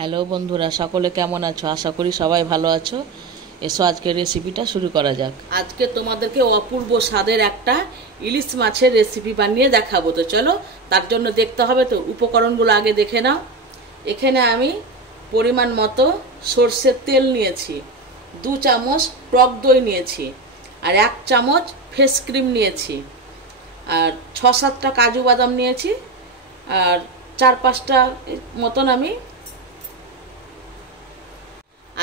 Hello বন্ধুরা, সকলে কেমন আছো? আশা করি সবাই ভালো আছো। এসো আজকের রেসিপিটা শুরু করা যাক। আজকে তোমাদেরকে অপূর্ব স্বাদের একটা ইলিশ মাছের রেসিপি বানিয়ে দেখাবো। তো চলো, তার জন্য দেখতে হবে তো উপকরণগুলো আগে দেখে নাও। এখানে আমি পরিমাণ মতো সর্ষের তেল নিয়েছি, 2 চামচ টক দই নিয়েছি, আর 1 চামচ ফেস ক্রিম নিয়েছি, আর 6-7টা কাজু বাদাম নিয়েছি, আর 4-5টা মতন আমি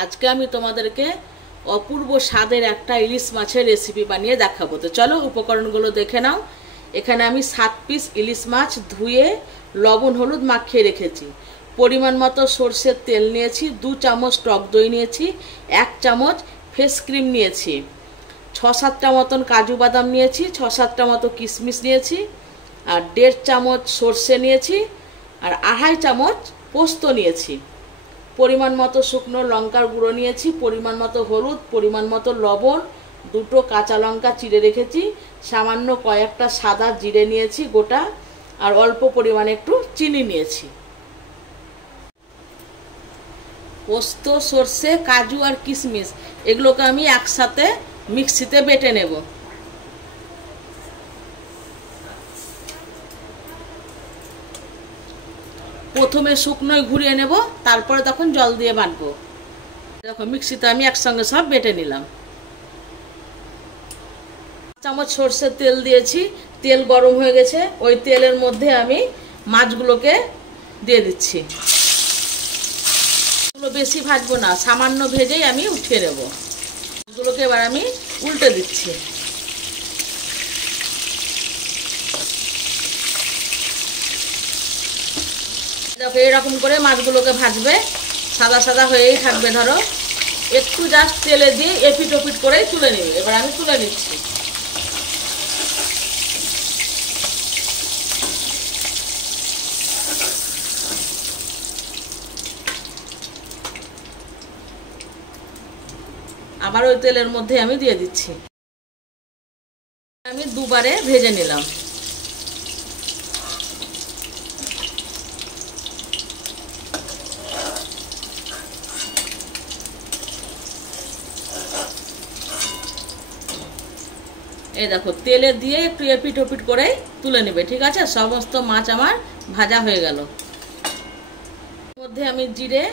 আজকে তোমাদেরকে অপূর্ব স্বাদের একটা ইলিশ মাছের রেসিপি বানিয়ে দেখাবো। তো চলো উপকরণগুলো দেখে নাও। এখানে আমি 7 পিস ইলিশ মাছ ধুয়ে লবণ হলুদ মাখিয়ে রেখেছি। পরিমাণ মতো সর্ষের তেল নিয়েছি, 2 চামচ টক দই নিয়েছি, 1 চামচ ফেস ক্রিম নিয়েছি, 6-7টা মতন কাজু বাদাম নিয়েছি, 6-7টা মতো কিশমিশ নিয়েছি, আর 1.5 চামচ সর্ষে নিয়েছি, আর 2.5 চামচ পোস্ত নিয়েছি। পরিমাণ মতো শুকনো লঙ্কার গুঁড়ো নিয়েছি, পরিমাণ মতো হলুদ, পরিমাণ মতো লবণ, 2টো কাঁচা লঙ্কা চিড়ে রেখেছি, সামান্য কয়েকটা সাদা জিরে নিয়েছি গোটা, আর অল্প পরিমাণে একটু চিনি নিয়েছি। পোস্ত, সর্ষে, কাজু আর কিশমিশ এগুলোকে আমি একসাথে মিক্সিতে বেটে নেব। প্রথমে শুকনোই ঘুরিয়ে নেব, তারপরে তখন জল দিয়ে বাটবো। দেখো মিক্সিতে আমি একসঙ্গে সব বেটে নিলাম। চামচ সর্ষের তেল দিয়েছি, তেল গরম হয়ে গেছে। ওই তেলের মধ্যে আমি মাছগুলোকে দিয়ে দিচ্ছি। এগুলো বেশি ভাজবো না, সামান্য ভেজেই আমি উঠিয়ে নেব। মাছগুলোকে এবার আমি উল্টে দিচ্ছি। দেখো এরকম করে মাছগুলোকে ভাজবে, সাদা সাদা হয়েই থাকবে। ধরো একটু জাস্ট তেলে দিয়ে এপিট ওপিট করেই তুলে নেবে। এবার আমি তুলে নিচ্ছি। আবার ওই তেলের মধ্যে আমি দিয়ে দিচ্ছি। আমি দুবারে ভেজে নিলাম। এই দেখো তেলে দিয়ে একটু এপিট ওপিট করে তুলে নেবে। ঠিক আছে, সমস্ত মাছ আমার ভাজা হয়ে গেল। মধ্যে আমি জিরে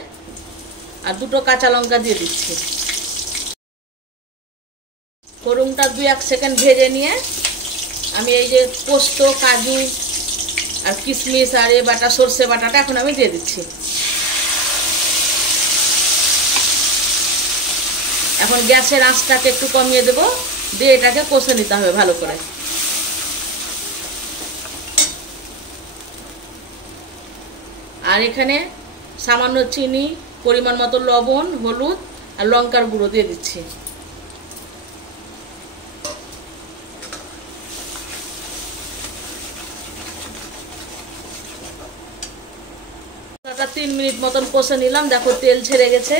আর 2টো কাঁচা লঙ্কা দিয়ে দিচ্ছি। ফোড়নটা 2-1 সেকেন্ড ভেজে নিয়ে আমি এই যে পোস্ত, কাজু আর কিশমিশ আর এই বাটা সর্ষে বাটাটা এখন আমি দিয়ে দিচ্ছি। এখন গ্যাসের আঁচটাকে একটু কমিয়ে দেবো, দিয়ে এটাকে কষে নিতে হবে ভালো করে। আর এখানে সামান্য চিনি, পরিমাণ মতো লবণ, হলুদ আর লঙ্কার গুঁড়ো দিয়ে দিচ্ছি। এটা 3 মিনিট মতন কষে নিলাম। দেখো তেল ছেড়ে গেছে।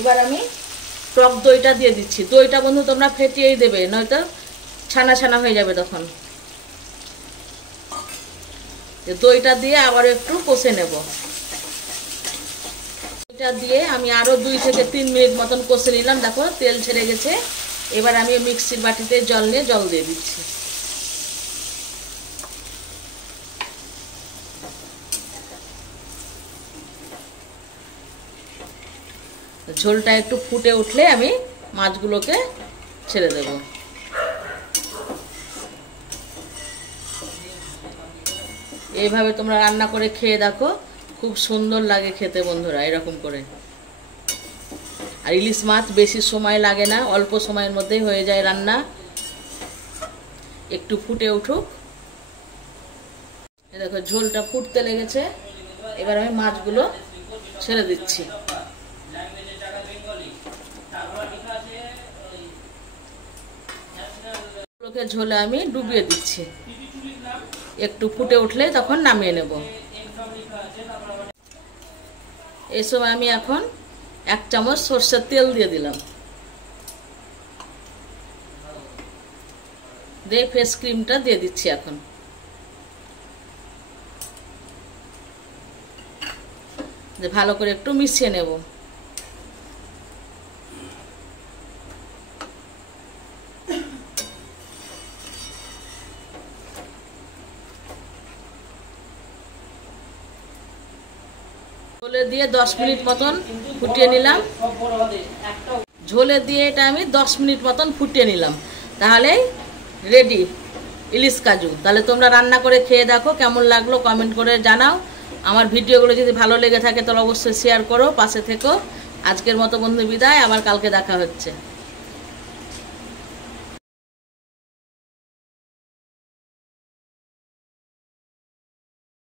এবার আমি টক দইটা দিয়ে দিচ্ছি। দইটা বন্ধু তোমরা ফেটিয়েই দেবে, নয়তো ছানা ছানা হয়ে যাবে। তখন দইটা দিয়ে আবার একটু কষে নেব। দইটা দিয়ে আমি আরো 2 থেকে 3 মিনিট মতন কষে নিলাম। দেখো তেল ছেড়ে গেছে। এবার আমি মিক্সির বাটিতে জল নিয়ে জল দিয়ে দিচ্ছি। ঝোলটা একটু ফুটে উঠলে আমি মাছগুলোকে ছেড়ে দেব। এইভাবে তোমরা রান্না করে খেয়ে দেখো, খুব সুন্দর লাগে খেতে বন্ধুরা এরকম করে। আর ইলিশ মাছ বেশি সময় লাগে না, অল্প সময়ের মধ্যেই হয়ে যায় রান্না। একটু ফুটে উঠুক। দেখো ঝোলটা ফুটতে লেগেছে। এবার আমি মাছগুলো ছেড়ে দিচ্ছি। ঝোলে আমি ডুবিয়ে দিচ্ছি। একটু ফুটে উঠলে তখন নামিয়ে নেব। এই সময় আমি এখন 1 চামচ সরষের তেল দিয়ে দিলাম। দিয়ে ফেস ক্রিমটা দিয়ে দিচ্ছি। এখন যে ভালো করে একটু মিশিয়ে নেব। ঝোলে দিয়ে 10 মিনিট মতন ফুটিয়ে নিলাম। ঝোলে দিয়ে এটা আমি 10 মিনিট মতন ফুটিয়ে নিলাম, তাহলেই রেডি ইলিশ কাজু। তাহলে তোমরা রান্না করে খেয়ে দেখো, কেমন লাগলো কমেন্ট করে জানাও। আমার ভিডিওগুলো যদি ভালো লেগে থাকে তাহলে অবশ্যই শেয়ার করো, পাশে থেকো। আজকের মতো বন্ধু বিদায়, আবার কালকে দেখা হচ্ছে।